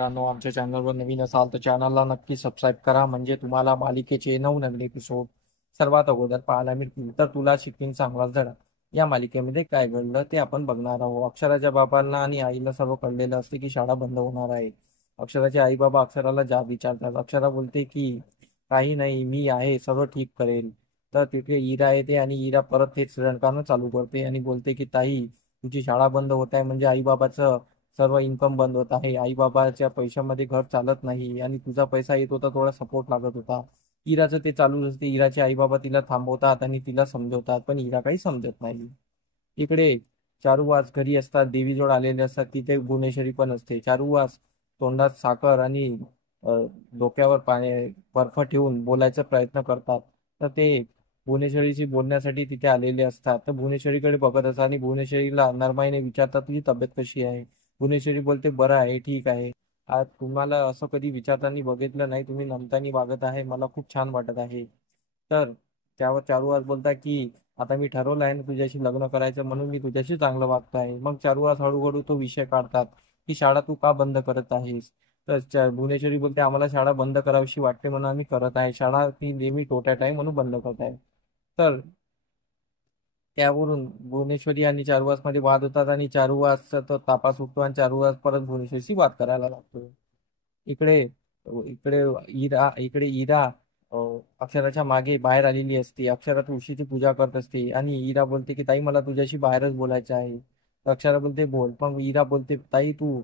मित्रांनो, आमच्या चॅनलवर नवीन असाल तर चॅनलला नक्की सबस्क्राईब करा, म्हणजे तुम्हाला मालिकेचे नवनवीन एपिसोड सर्वात अगोदर पाहायला मिळतील. तर तुला शिकवीन चांगलाच धडा या मालिकेमध्ये काय घडलं ते आपण बघणार आहोत. अक्षराच्या बाबांना आणि आईला सर्व कळलेलं असते की शाळा बंद होणार आहे. अक्षराचे आई बाबा अक्षराला जाब विचारतात. अक्षरा बोलते की काही नाही, मी आहे, सर्व ठीक करेल. तर तिथे इरा येते आणि इरा परत तेच रणकारण चालू करते आणि बोलते की ताई, तुझी शाळा बंद होत आहे म्हणजे आई बाबाचं सर्व इन्कम बंद होत आहे. आई बाबाच्या पैशामध्ये घर चालत नाही आणि तुझा पैसा येत होता, थोडा सपोर्ट लागत होता. इराचं ते चालूच असते. इराचे आई बाबा तिला थांबवतात आणि तिला समजवतात, पण इरा काही समजत नाही. इकडे चारुवास घरी असतात, देवीजवळ आलेले असतात. तिथे भुवनेश्वरी पण असते. चारुवास तोंडात साखर आणि अ, डोक्यावर पाणी बर्फ ठेवून बोलायचा प्रयत्न करतात. तर ते भुवनेश्वरीशी बोलण्यासाठी तिथे आलेले असतात. तर भुवनेश्वरीकडे बघत असतात आणि भुवनेश्वरीला नरमाईने विचारतात, तुझी तब्येत कशी आहे? भुवनेश्वरी बोलते, बरं आहे, ठीक आहे. आज तुम्हाला असं कधी विचारताना बघितलं नाही, तुम्ही नमतानी वागत आहे, मला खूप छान वाटत आहे. तर त्यावर चारुवास बोलता की आता मी ठरवलं आहे ना तुझ्याशी लग्न करायचं, म्हणून मी तुझ्याशी चांगलं वागतो आहे. मग चारुवास हळूहळू तो विषय काढतात की शाळा तू का बंद करत आहेस. तर भुवनेश्वरी बोलते, आम्हाला शाळा बंद करावीशी वाटते म्हणून आम्ही करत आहे. शाळा ती नेहमी तोट्यात आहे म्हणून बंद करत आहे. तर त्यावरून भुवनेश्वरी आणि चारुवासमध्ये वाद होतात आणि चारुवासचा तो तापा सुटतो आणि चारुवास परत भुवनेश्वरीशी वाद करायला लागतो. इकडे इकडे इकडे इरा अ, अक्षराच्या मागे बाहेर आलेली असते. अक्षरा तुळशीची पूजा करत असते आणि इरा बोलते की ताई, मला तुझ्याशी बाहेरच बोलायचं आहे. अक्षरा बोलते बोल. पण इरा बोलते, ताई तू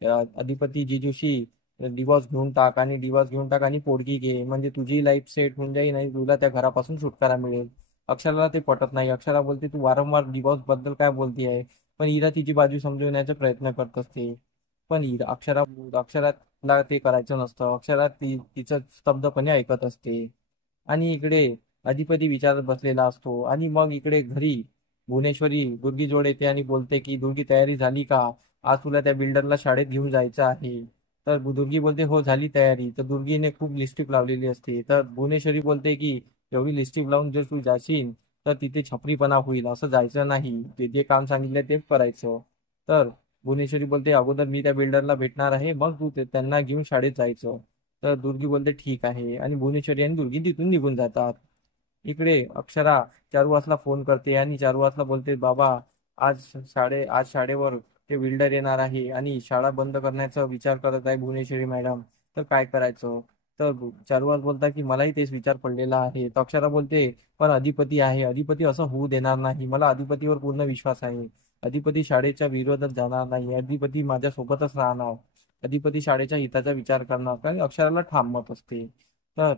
अधिपती जिजूशी डिवॉर्स घेऊन टाक आणि डिवॉर्स घेऊन टाक आणि पोरगी घे, म्हणजे तुझी लाईफ सेट होऊन जाईल आणि तुला त्या घरापासून सुटकारा मिळेल. अक्षराला ते पटत नाही. अक्षरा बोलते, तू वारंवार डिवॉर्स बद्दल काय बोलती आहे. पण इरा तिची बाजू समजवण्याचा प्रयत्न करत असते. पण अक्षराला ते करायचं नसतं. अक्षरा तिचं स्तब्धपणे ऐकत असते. आणि इकडे अधिपती विचारत बसलेला असतो आणि मग इकडे घरी भुवनेश्वरी दुर्गीजवळ येते आणि बोलते की दुर्गी, तयारी झाली का? आज तुला त्या बिल्डरला शाळेत घेऊन जायचं आहे. तर दुर्गी बोलते, हो झाली तयारी. तर दुर्गीने खूप लिस्टिप लावलेली असते. तर भुवनेश्वरी बोलते की एवढी लिस्टिप लावून जर तू जाशील तर तिथे छपरीपणा होईल, असं जायचं नाही. ते जे काम सांगितलं तेच करायचं. तर भुवनेश्वरी बोलते, अगोदर मी त्या बिल्डरला भेटणार आहे, मग तू त्यांना घेऊन शाळेत जायचं. तर दुर्गी बोलते ठीक आहे आणि भुवनेश्वरी आणि दुर्गी तिथून निघून जातात. इकडे अक्षरा चारुवासला फोन करते आणि चारुवासला बोलते, बाबा, आज शाळेवर ते बिल्डर येणार आहे आणि शाळा बंद करण्याचा विचार करत आहे भुवनेश्वरी मॅडम. तर काय करायचं? तर चारुवास बोलता की मलाही तेच विचार पडलेला आहे. तर अक्षरा बोलते, पण अधिपती आहे, अधिपती असं होऊ देणार नाही. मला अधिपतीवर पूर्ण विश्वास आहे. अधिपती शाळेच्या विरोधात जाणार नाही. अधिपती माझ्या सोबतच राहणार. अधिपती शाळेच्या हिताचा विचार करणार. कारण अक्षराला ठाम मत असते. तर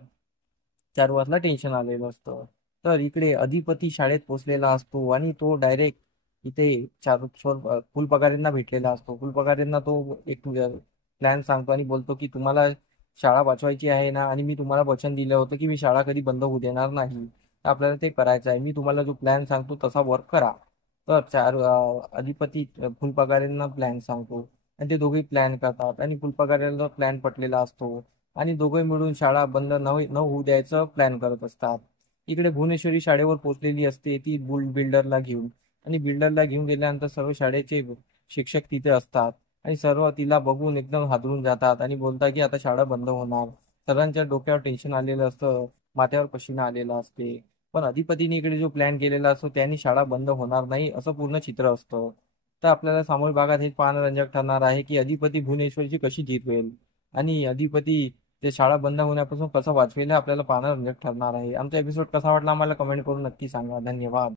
चारुवासला टेन्शन आलेलं असतं. तर इकडे अधिपती शाळेत पोहोचलेला असतो आणि तो डायरेक्ट इथे फुलपगारेंना भेटलेला असतो. फुलपगारेंना तो एक प्लॅन सांगतो आणि बोलतो की तुम्हाला शाळा वाचवायची आहे ना, आणि मी तुम्हाला वचन दिलं होतं की मी शाळा कधी बंद होऊ देणार नाही. तर आपल्याला ते करायचं आहे. मी तुम्हाला जो प्लॅन सांगतो तसा वर्क करा. तर अधिपती फुलपगारेंना प्लॅन सांगतो आणि ते दोघेही प्लॅन करतात आणि फुलपगारेला प्लॅन पटलेला असतो आणि दोघे मिळून शाळा बंद न होऊ द्यायचं प्लॅन करत असतात. इकडे भुवनेश्वरी शाळेवर पोहोचलेली असते, ती बिल्डरला घेऊन. आणि बिल्डरला घेऊन गेल्यानंतर सर्व शाळेचे शिक्षक तिथे असतात आणि सर्व तिला बघून एकदम हादरून जातात आणि बोलतात की आता शाळा बंद होणार. सर्वांच्या डोक्यावर टेन्शन आलेलं असतं, माथ्यावर पशिना आलेला असते. पण अधिपतीने इकडे जो प्लॅन केलेला असतो त्याने शाळा बंद होणार नाही असं पूर्ण चित्र असतं. तर आपल्याला सामोरील भागात हेच पाहणं रंजक ठरणार आहे की अधिपती भुवनेश्वरीची कशी जिंकवेल आणि अधिपती ते शाळा बंद होण्यापासून कसं वाचवेल हे आपल्याला पाहणं रंजक ठरणार आहे. आमचा एपिसोड कसा वाटला आम्हाला कमेंट करून नक्की सांगा. धन्यवाद.